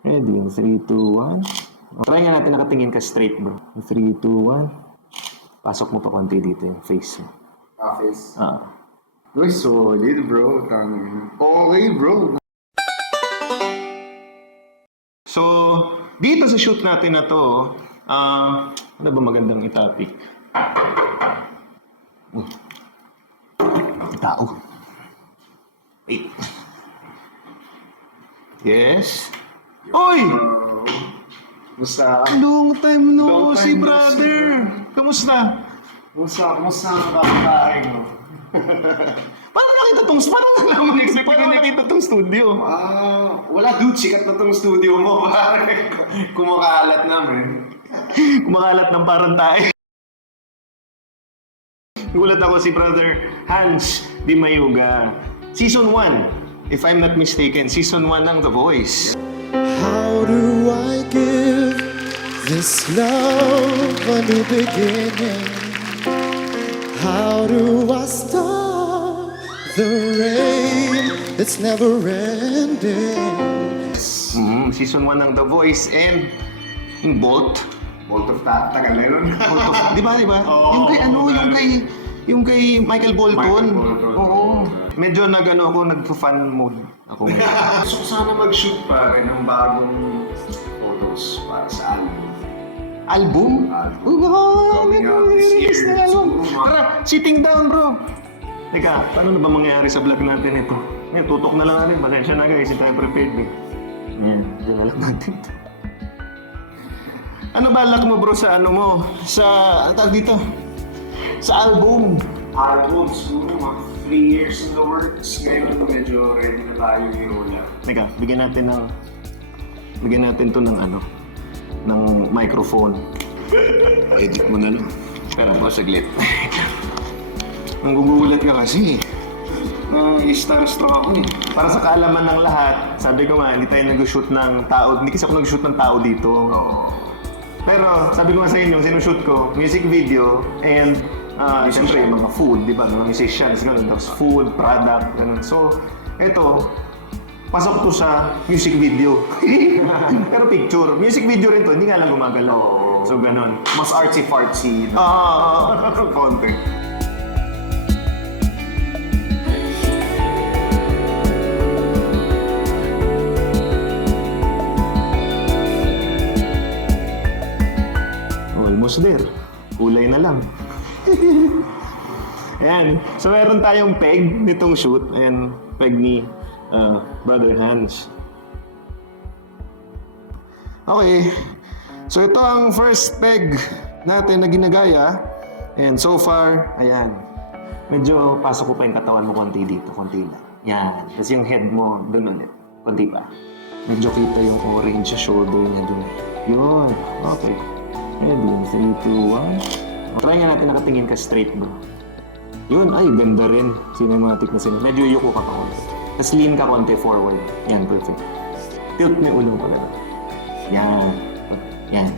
Ready? 3, 2, 1. Try nga natin nakatingin ka straight, bro. 3, 2, 1. Pasok mo pa konti dito yung face mo. Face. Ah. Uy, solid bro. Okay bro. So, dito sa shoot natin na to, ano ba magandang i-topic? Tao. Wait. Yes? Oy! Musta? Long time no Long time see, no brother! Kamusta? Musta ang kakakain mo? Paano nakita tong studio? Wala dude, sikat na tong studio mo. Kumakalat namin. Kumakalat ng parang tayo. Gulat ako si Brother Hans Di Mayuga. Season 1, if I'm not mistaken, Season 1 ng The Voice. How do I give this love a new beginning? How do I stop the rain that's never ending? Season 1 ng The Voice and yung Bolt. Bolt of tagal na yun. Bolt of, di ba? Oo, yung kay yung kay Michael Bolton. Michael Bolton. Oo. Medyo nag-fan mode ako. Gusto ko sana mag-shoot pa rin ng bagong photos para sa album. Album? Coming out this year. Tara, sitting down, bro. Teka, paano na ba mangyayari sa vlog natin ito? Ngayon, tutok na lang natin. Pasensya na guys, hindi tayo prepared. Yan, dyan na lang natin ito. Ano balak mo, bro, sa ano mo? Sa, ano tawag dito? Sa album. Album, siguro mga 3 years in the works. Ngayon, medyo ready na tayo i-roll. Teka, bigyan natin to ng ano, ng microphone. Edit mo na lang. Pero po, saglit. Nanggugulat ka kasi. Starstruck ako eh. Para sa kaalaman ng lahat, sabi ko nga, hindi tayo nag-shoot ng tao. Hindi kasi ako nag-shoot ng tao dito. Pero sabi ko nga sa inyo, sinushoot ko, music video, and siyempre mga food, di ba? Mga musicians, gano'n. Tapos food, product, gano'n. So, eto, pasok to sa music video. Pero picture. Music video rin to, hindi nga lang gumagalaw. So, gano'n. Mas artsy-fartsy. Konti. Almost there. Kulay na lang. Ayan. So, meron tayong peg nitong shoot. Ayan, peg ni Brother Hans. Okay. So, ito ang first peg natin na ginagaya. And so far, ayan. Medyo pasok ko pa yung katawan mo konti dito. Konti lang. Yan. Tapos yung head mo, dun ulit. Konti pa. Medyo kita yung orange sa shoulder niya dun. Yun. Okay. Ready? 3, 2, 1. Try nga natin nakatingin ka straight, bro. Yun, ay, ganda rin. Cinematic na cinematic. Medyo yuko ka pa konti. Tapos lean ka konti forward. Yan, perfect. Tilt mo yung ulo mo pala. Yan. Yan.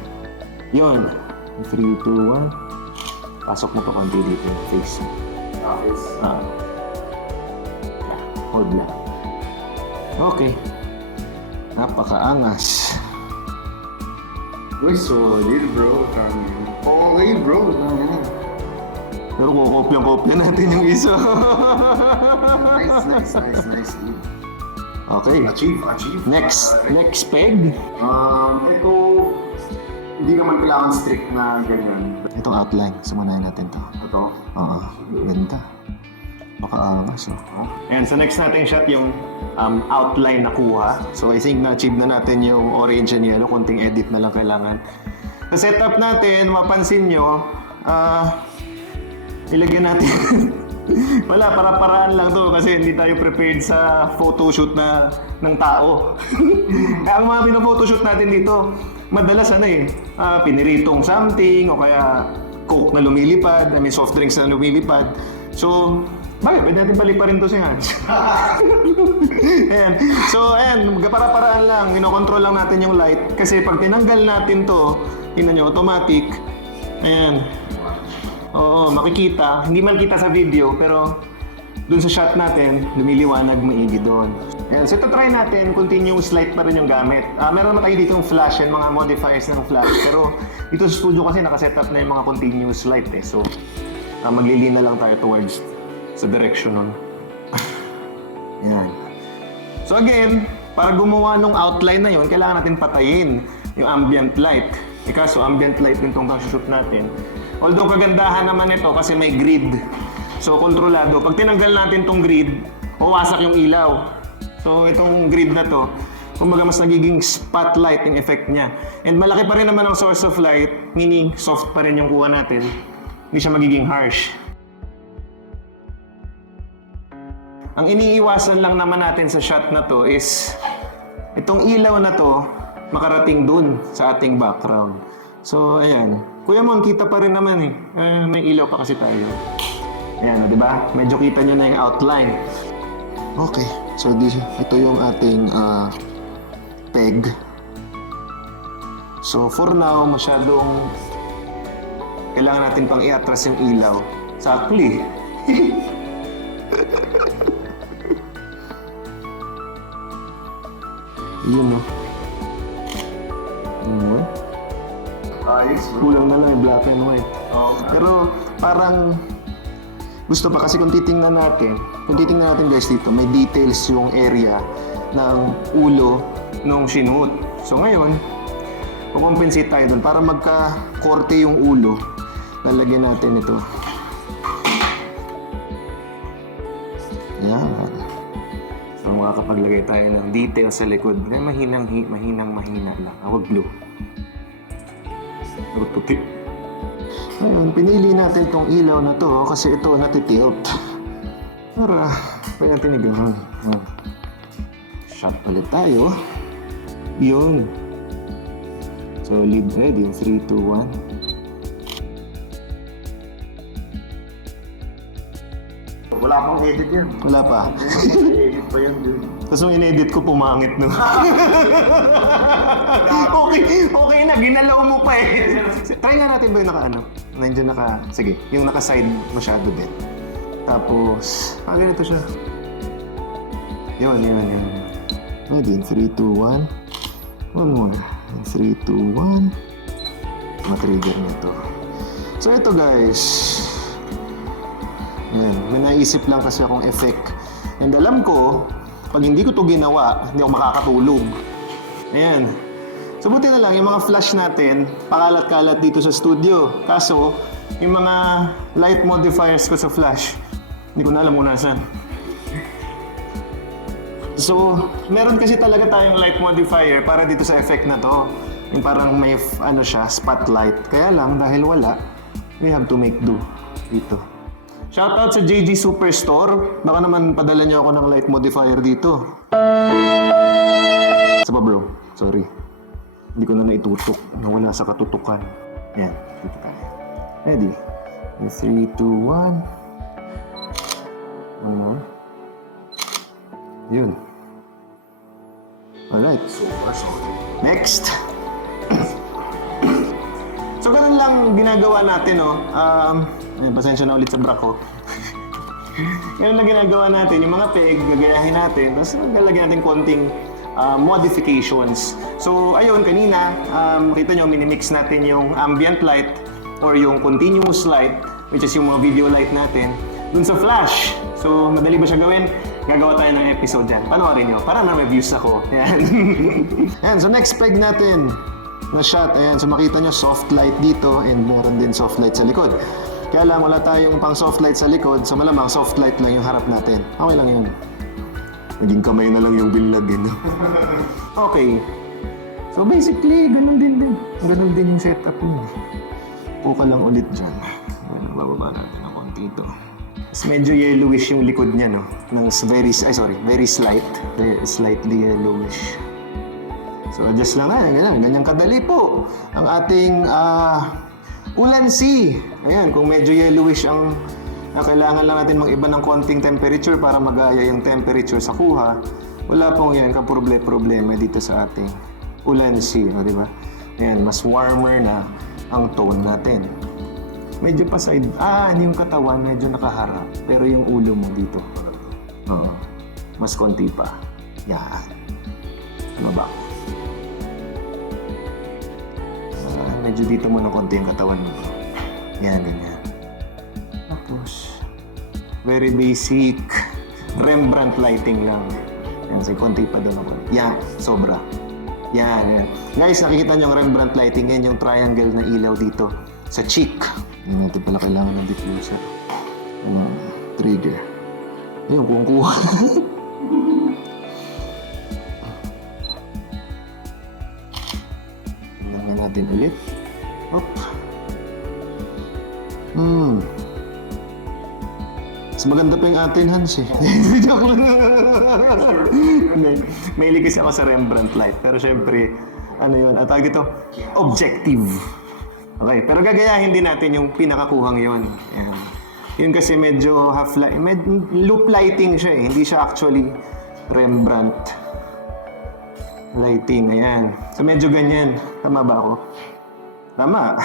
Yun. 3, 2, 1. Pasok mo pa konti dito yung face. Hold lang. Okay. Napakaangas. Uy, solid bro. Okay bro. Pero kukopya-kopya natin yung isa. Nice. Okay. Achieve. Next peg. Ito, hindi naman kailangan strict na ganyan. Itong outline. Sumanayin natin to. Ito. Oo. Ganda. Makaangas, oh. Ayan, so next natin shot yung outline na kuha. So I think na-achieve na natin yung orange and yellow. Konting edit na lang kailangan. Sa setup natin, mapansin nyo, ilagyan natin. Wala, para-paraan lang to kasi hindi tayo prepared sa photoshoot na ng tao. Kaya ang mga pina-photoshoot natin dito, madalas piniritong something o kaya coke na lumilipad, soft drinks na lumilipad. So, bakit? Pwede natin paliparin to si Hans. Ayan. So, ayan, para-paraan lang, kinokontrol lang natin yung light. Kasi pag tinanggal natin to, tingnan nyo, automatic. Ayan. Oo, makikita. Hindi man kita sa video, pero dun sa shot natin, lumiliwanag maigi doon. Ayan, so ito try natin, continuous light pa rin yung gamit. Meron naman tayo dito yung flash and mga modifiers ng flash. Pero dito sa studio kasi nakaset up na yung mga continuous light eh. So, maglilin na lang tayo towards sa direction nun. Ayan. So again, para gumawa ng outline na yun, kailangan natin patayin yung ambient light. Kaso ambient light din itong shoot natin. Although kagandahan naman ito kasi may grid. So kontrolado. Pag tinanggal natin itong grid, wawasak yung ilaw. So itong grid na to, kumbaga mas nagiging spotlight yung effect niya. And malaki pa rin naman ang source of light, meaning soft pa rin yung kuha natin. Hindi siya magiging harsh. Ang iniiwasan lang naman natin sa shot na to is itong ilaw na to makarating dun sa ating background. So ayan, Kuya Mon, kita pa rin naman eh. May ilaw pa kasi tayo. Ayan, di ba? Medyo kita nyo na yung outline. Okay, so ito yung ating peg. So for now, masyadong kailangan natin pang i-atras yung ilaw. Sakli. Yun no. Ayos. Kulang na lang yung black and white. Oo. Pero parang gusto pa kasi kung titingnan natin guys dito, may details yung area ng ulo nung shoot. So ngayon, kukompensate tayo dun para magka-korte yung ulo. Lalagyan natin ito. Yan. So makakapaglagay tayo ng detail sa likod. Mahinang-mahina lang. Huwag blue. Huwag puti. Ngayon, pinili natin itong ilaw na to kasi ito natitilt. Para, pwede natin i-ganon. Shot ulit tayo. Yun. So, lead ready. 3, 2, 1. Wala pang edit yan. Wala pa. Edit pa yun, dude. Tapos nung in-edit ko, pumangit no. okay na. Ginalaw mo pa eh. Try nga natin ba yung naka-ano? Nandiyan sige, yung naka-side masyado din. Tapos, ganito siya. Yun. Ready, 3, 2, 1. One more. 3, 2, 1. Ma-trigger nito. So ito guys. Yan. May naisip lang kasi akong effect. And alam ko, pag hindi ko to ginawa, hindi ako makakatulog. Ayan. So buti na lang, yung mga flash natin, pakalat-kalat dito sa studio. Kaso, yung mga light modifiers ko sa flash, hindi ko na alam kung nasan. So, meron kasi talaga tayong light modifier para dito sa effect na to. Yung parang may spotlight. Kaya lang, dahil wala, we have to make do dito. Shoutout sa JG Superstore. Baka naman padala niyo ako ng light modifier dito. Saba bro, sorry. Hindi ko na naitutok. Nawala sa katutukan. Yan, dito tayo. Ready? 3, 2, 1. One more. Yun. Alright. Next. So, ganun lang ginagawa natin, no? Pasensya na ulit sa bra ko. Ganun lang ginagawa natin. Yung mga peg, gagayahin natin. Tapos, maglalagyan natin konting modifications. So, ayun, kanina, kita nyo, minimix natin yung ambient light or yung continuous light, which is yung mga video light natin, dun sa flash. So, madali ba siya gawin? Gagawa tayo ng episode dyan. Panoorin nyo, para na reviews ako. Yan. Yan, so next peg natin na shot. Ayan, so makita nyo soft light dito and meron din soft light sa likod. Kaya lang, wala tayong pang soft light sa likod, so malamang soft light lang yung harap natin. Okay lang yun. Naging kamay na lang yung binlag eh. Okay. So basically, ganun din. Ganun din yung setup niya. Puka lang ulit dyan. Ayan, bababa natin ng konti ito. Mas medyo yellowish yung likod niya, no? Very slight. Slightly yellowish. So adjust lang ganyan kadali po. Ang ating ulansi. Ayan, kung medyo yellowish ang kailangan lang natin mag-iba ng konting temperature para magaya yung temperature sa kuha. Wala pong yan ka-problema dito sa ating ulansi, di ba? Ayan, mas warmer na ang tone natin. Medyo pa side, yung katawan medyo nakaharap, pero yung ulo mo dito. Oo, mas konti pa. Yan. Ano ba? Medyo dito muna konti yung katawan mo. Yan, ganyan. Tapos, very basic Rembrandt lighting lang. Yan, say konti pa doon ako. Yan, sobra. Yan, yan. Guys, nakikita nyo yung Rembrandt lighting. Yan yung triangle na ilaw dito sa cheek. Yan natin pala kailangan ng diffuser. Trigger. Ayun, kung kuha. Tingnan natin ulit. Hop. Mas maganda pa yung atin, Hans eh. Joke lang. Mahilig kasi ako sa Rembrandt light. Pero syempre, ano yun, tawag ito, objective. Okay, pero gagayahin din natin yung pinakakuhang yun. Yan. Yun kasi medyo half-light, loop lighting siya eh. Hindi siya actually Rembrandt lighting. Ayan. So medyo ganyan. Tama ba ako? Tama.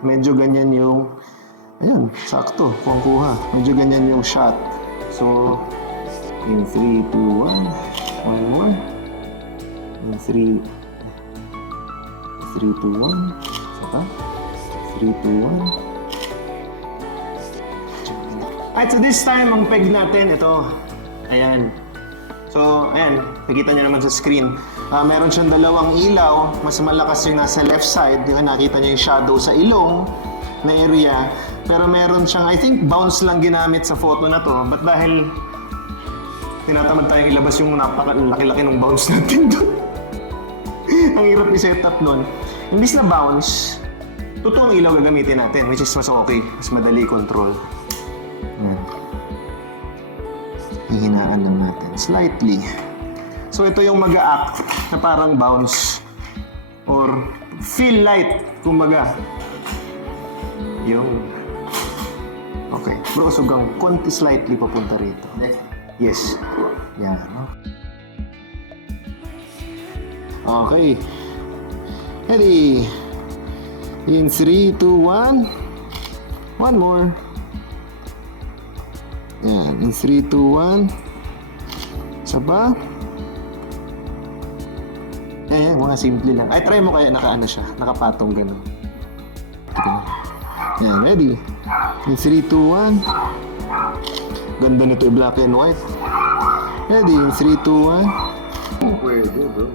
Medyo ganyan yung, ayan, sakto, kuha. Medyo ganyan yung shot. So, in 3, 2, 1, one more. In 3, 2, 1, isa pa. 3, 2, 1. Alright, so this time, ang peg natin, ito. Ayan. So, ayan, nakita nyo naman sa screen. Meron siyang dalawang ilaw. Mas malakas yung nasa left side. Yung nakita nyo yung shadow sa ilong na area. Pero meron siyang, I think, bounce lang ginamit sa photo na to. But dahil tinatamad tayong ilabas yung napakalaki-laki ng bounce natin doon. Ang hirap i-set up nun. Imbis na bounce, totoong ilaw gagamitin natin, which is mas okay. Mas madali control. Ayan. Hihinaan lang natin. Slightly. So ito yung mag-a-act na parang bounce or feel light, kumbaga. Yung okay. Bro, sugang konti slightly papunta rito. Yes. Yan. No? Okay. Ready. In 3, 2, 1. One more. Yan. In 3, 2, 1. Isa pa. Ayan, mga simple lang. Ay, try mo kaya nakaano siya. Nakapatong gano'n. Yan, ready? In 3, 2, 1. Ganda nito yung black and white. Ready? In 3, 2, 1. Pwede, bro.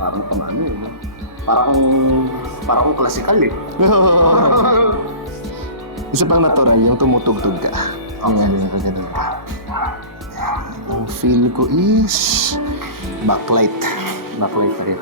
Parang pamano eh. No? Parang classical eh. Isa pang natural, yung tumutugtog ka. Yan, yan, yan. Ang feel ko is backlight. Backlight pa rin.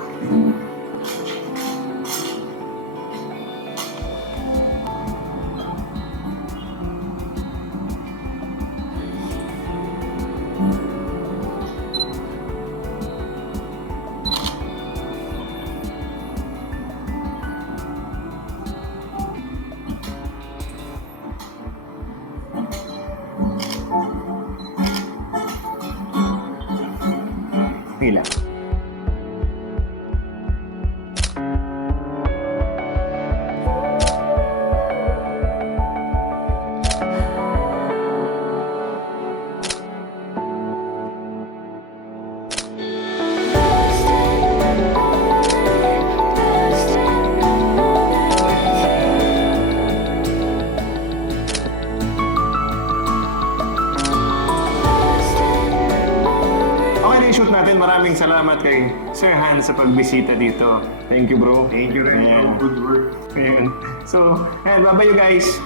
Pila. Shoot natin. Maraming salamat kay Sir Hans sa pagbisita dito. Thank you, bro. Thank you rin. Ayan. Good work. Ayan. So, ayan, bye-bye you guys.